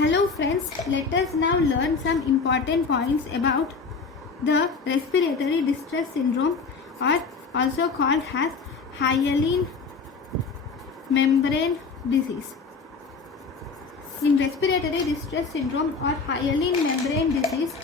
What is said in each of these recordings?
Hello friends, let us now learn some important points about the respiratory distress syndrome, or also called as hyaline membrane disease. In respiratory distress syndrome or hyaline membrane disease,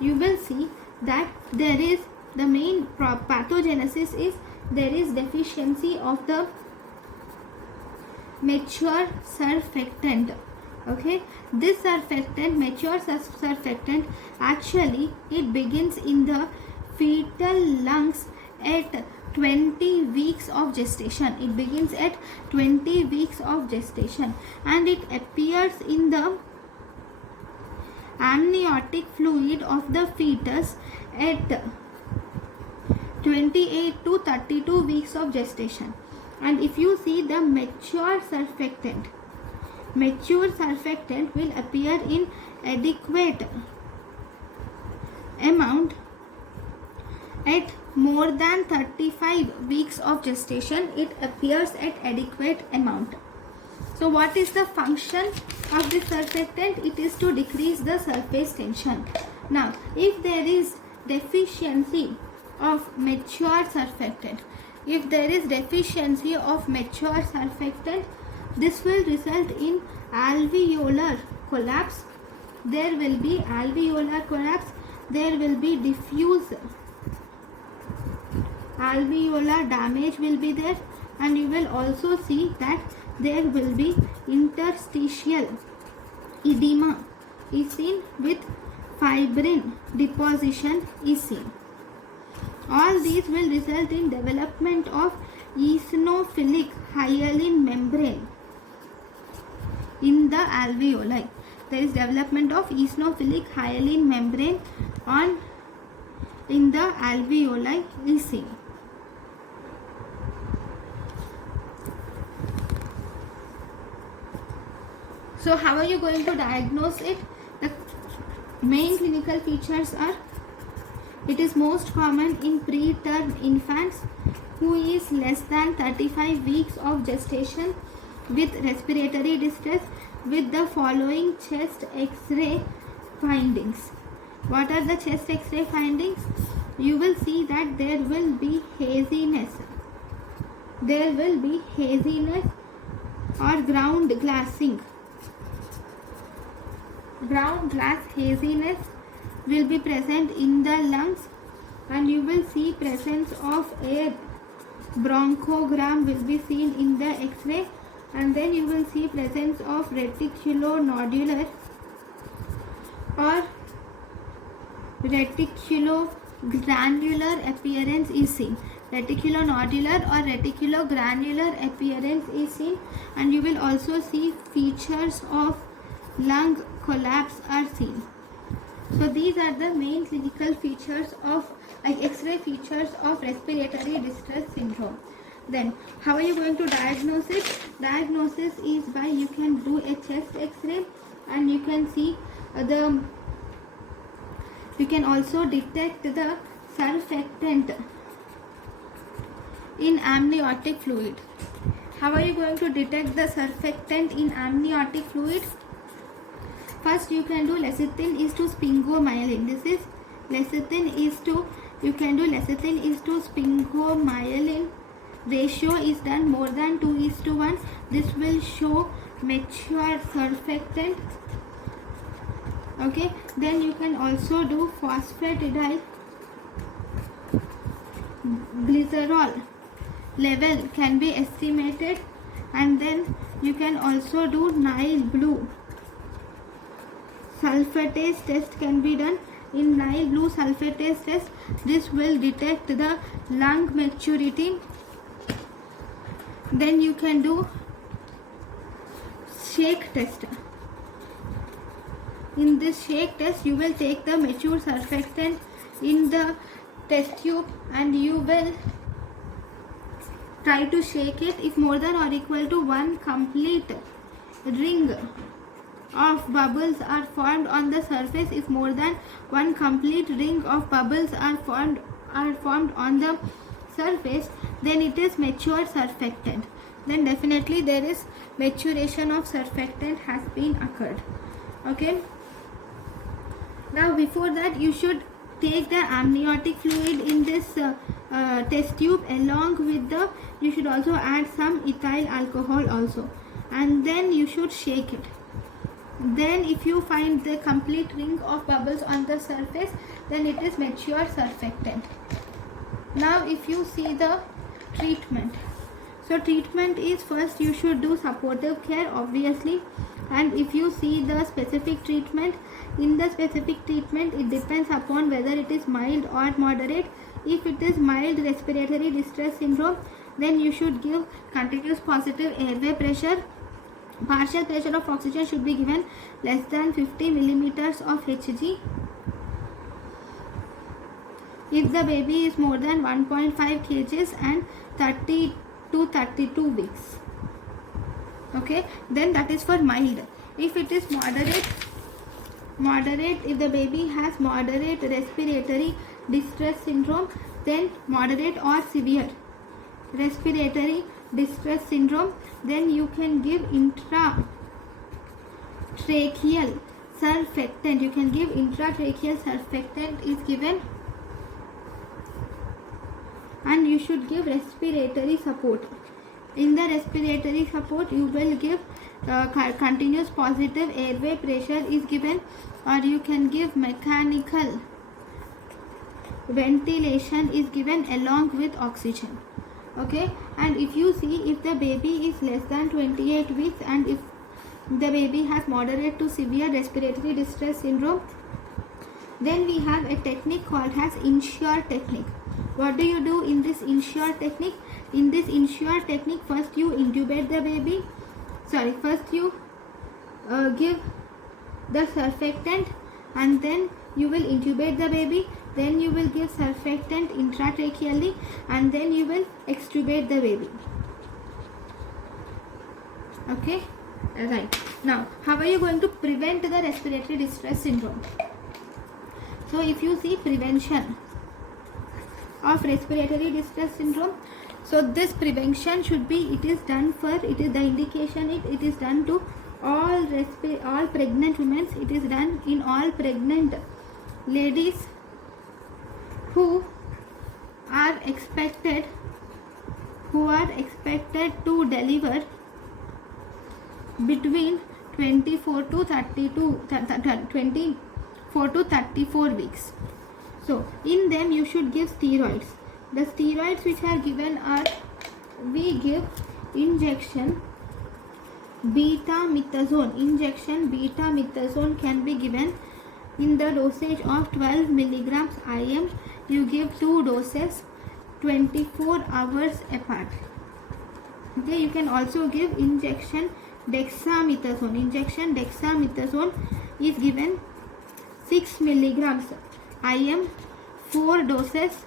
you will see that there is the main pathogenesis is there is deficiency of the mature surfactant. Okay, this surfactant, mature surfactant, actually it begins in the fetal lungs at 20 weeks of gestation. It begins at 20 weeks of gestation and it appears in the amniotic fluid of the fetus at 28 to 32 weeks of gestation. And if you see the mature surfactant will appear in adequate amount at more than 35 weeks of gestation. It appears at adequate amount. So what is the function of this surfactant? It is to decrease the surface tension. Now if there is deficiency of mature surfactant, this will result in alveolar collapse. There will be alveolar collapse. There will be diffuse alveolar damage will be there, and you will also see that there will be interstitial edema is seen with fibrin deposition is seen. All these will result in development of eosinophilic hyaline membrane in the alveoli. There is development of eosinophilic hyaline membrane in the alveoli is seen. So how are you going to diagnose it? The main clinical features are: it is most common in preterm infants who is less than 35 weeks of gestation with respiratory distress with the following chest X-ray findings. What are the chest X-ray findings? You will see that there will be haziness. There will be haziness or ground glassing. Ground glass haziness will be present in the lungs, and you will see presence of air bronchogram will be seen in the X-ray, and then you will see presence of reticulonodular or reticulogranular appearance is seen. Reticulonodular or reticulogranular appearance is seen, and you will also see features of lung collapse are seen. So these are the main clinical features of X-ray features of respiratory distress syndrome. Then how are you going to diagnose it? Diagnosis is by you can do a chest X-ray, and you can see you can also detect the surfactant in amniotic fluid. How are you going to detect the surfactant in amniotic fluid? First you can do lecithin is to sphingomyelin. This is lecithin is to, you can do lecithin is to sphingomyelin. Ratio is done more than 2:1. This will show mature surfactant. Okay, then you can also do phosphatidyl glycerol level can be estimated, and then you can also do Nile blue sulfatase test can be done. In Nile blue sulfatase test, this will detect the lung maturity. Then you can do shake test. In this shake test, you will take the mature surfactant in the test tube and you will try to shake it. If more than or equal to one complete ring of bubbles are formed on the surface, if more than one complete ring of bubbles are formed on the surface, then it is mature surfactant. then definitely there is maturation of surfactant has been occurred. Okay, now before that you should take the amniotic fluid in this test tube, along with the, you should also add some ethyl alcohol also, and then you should shake it. Then if you find the complete ring of bubbles on the surface, then it is mature surfactant. Now if you see the treatment, so treatment is, first you should do supportive care obviously, and if you see the specific treatment, in the specific treatment it depends upon whether it is mild or moderate. If it is mild respiratory distress syndrome, then you should give continuous positive airway pressure. Partial pressure of oxygen should be given less than 50 millimeters of Hg. If the baby is more than 1.5 kgs and 30 to 32 weeks. Okay, then that is for mild. If it is moderate, if the baby has moderate respiratory distress syndrome, then moderate or severe respiratory distress syndrome, then you can give intratracheal surfactant. You can give intratracheal surfactant is given, and you should give respiratory support. In the respiratory support you will give continuous positive airway pressure is given, or you can give mechanical ventilation is given along with oxygen. Okay, and if you see, if the baby is less than 28 weeks and if the baby has moderate to severe respiratory distress syndrome, then we have a technique called as INSURE technique. What do you do in this INSURE technique? In this INSURE technique, first you intubate the baby, first you give the surfactant, and then you will intubate the baby, then you will give surfactant intratracheally, and then you will extubate the baby. Okay, right. Now how are you going to prevent the respiratory distress syndrome? So if you see prevention of respiratory distress syndrome, so this prevention should be, it is done for, it is the indication, it is done to all pregnant women. It is done in all pregnant ladies who are expected to deliver between 24 to 34 weeks. So in them you should give steroids. The steroids which are given are, we give injection betamethasone. Injection betamethasone can be given in the dosage of 12 milligrams IM. You give 2 doses 24 hours apart. Okay, you can also give injection dexamethasone. Injection dexamethasone is given 6 milligrams IM, 4 doses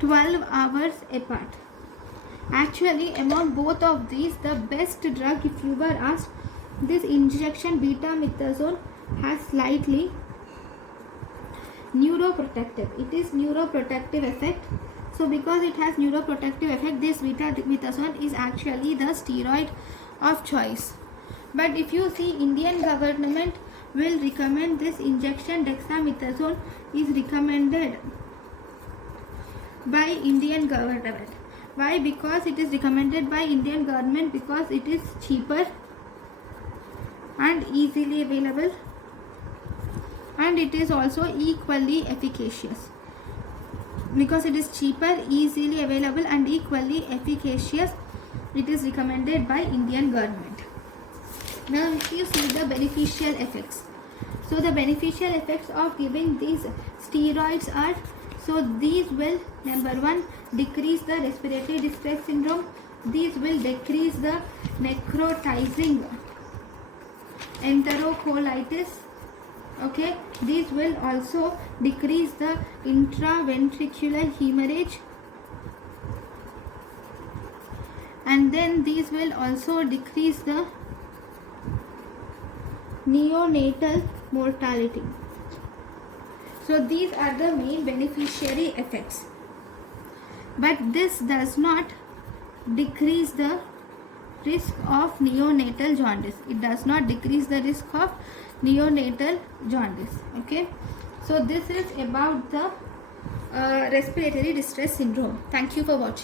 12 hours apart. Actually, among both of these, the best drug, if you were asked, this injection betamethasone has slightly neuroprotective. It is neuroprotective effect. So because it has neuroprotective effect, this betamethasone is actually the steroid of choice. But if you see, Indian government will recommend this injection dexamethasone is recommended by Indian government. Why? Because it is recommended by Indian government because it is cheaper and easily available, and it is also equally efficacious. Because it is cheaper, easily available and equally efficacious, it is recommended by Indian government. Now if you see the beneficial effects, so the beneficial effects of giving these steroids are, so these will, number 1, decrease the respiratory distress syndrome. These will decrease the necrotizing enterocolitis. Okay, these will also decrease the intraventricular hemorrhage, and then these will also decrease the neonatal mortality. So these are the main beneficiary effects, but this does not decrease the risk of neonatal jaundice. It does not decrease the risk of neonatal jaundice. Okay, so this is about the respiratory distress syndrome. Thank you for watching.